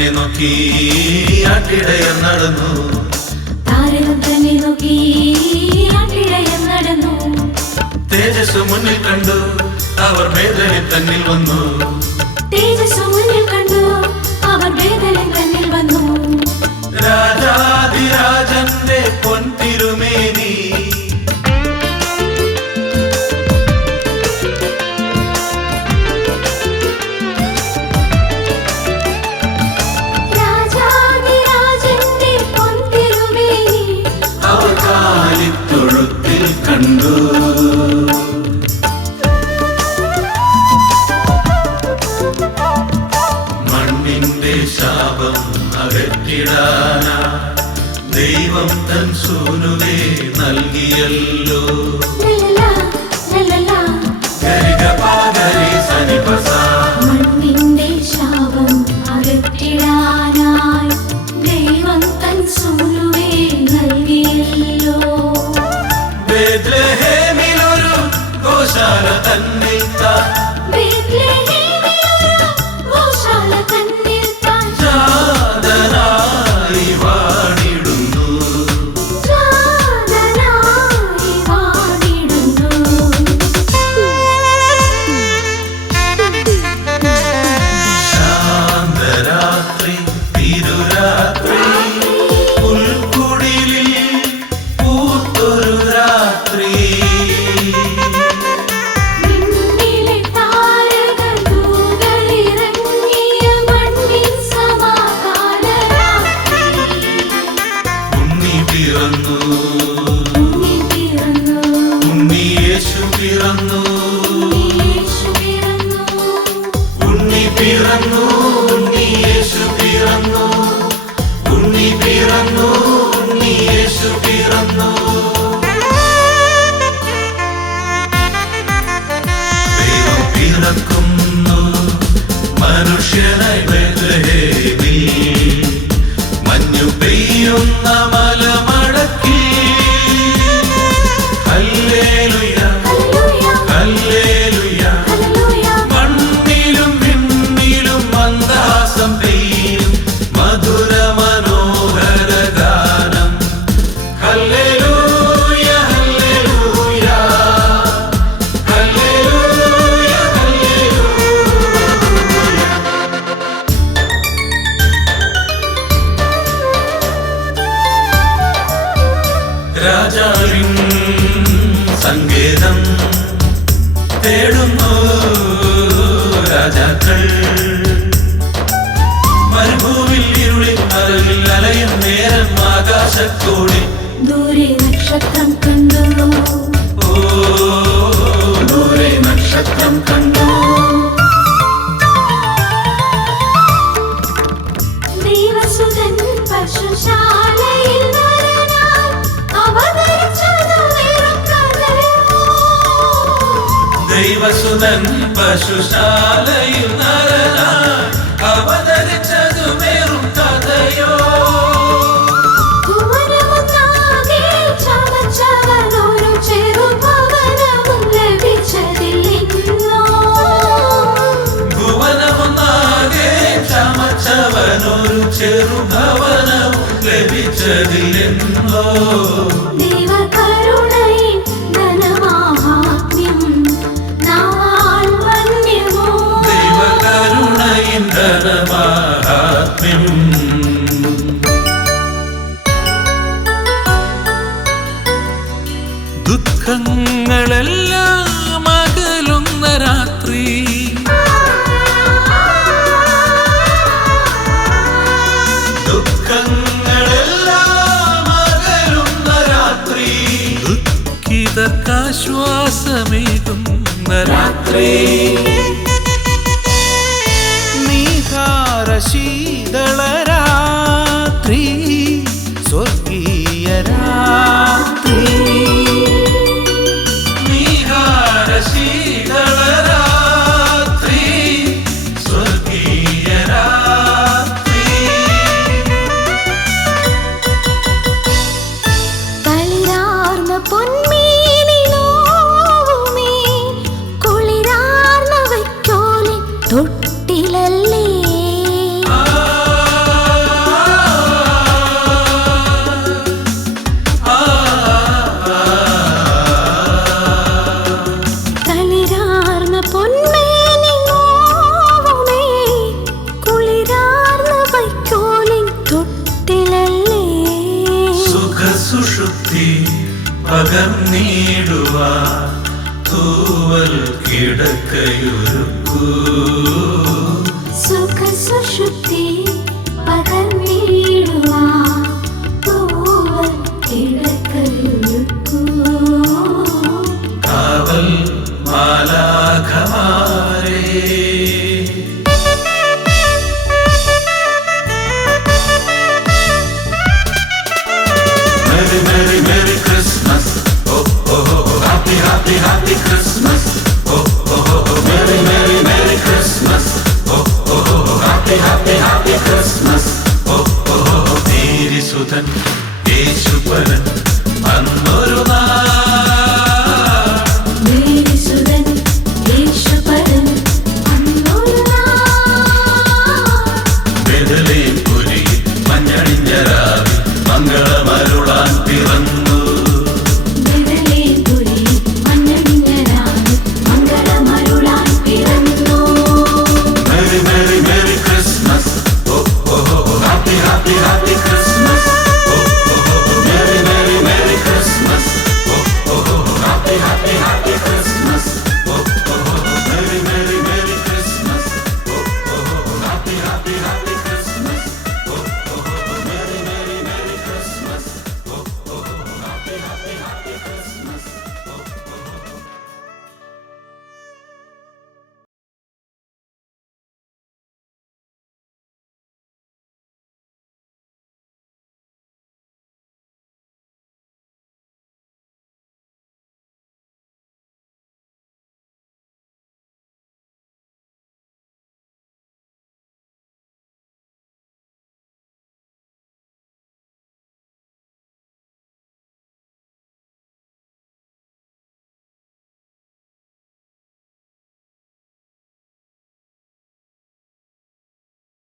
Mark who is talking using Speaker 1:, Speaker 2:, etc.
Speaker 1: തന്നെ നോക്കി ആട്ടിടയം നടന്നു.
Speaker 2: താരകം തന്നെ നോക്കി ആട്ടിടയം നടന്നു.
Speaker 1: തേജസ് മുന്നിൽ കണ്ടു അവർ വേദനെ തന്നിൽ വന്നു.
Speaker 2: തേജസ് മുന്നിൽ കണ്ടു അവർ വേദനെ തന്നിൽ വന്നു.
Speaker 1: ദൈവം തൻ സൂനുവേ നൽകിയല്ലോ
Speaker 2: ഗരിക
Speaker 1: പാകരി സനിപസ
Speaker 2: ദൈവസുതൻ പശുശാലയു നരനാ അവതരിച്ച Catherine.
Speaker 1: പകർന്നിടുവാ തൂവൽ കിടക്കയൊരുക്കൂ.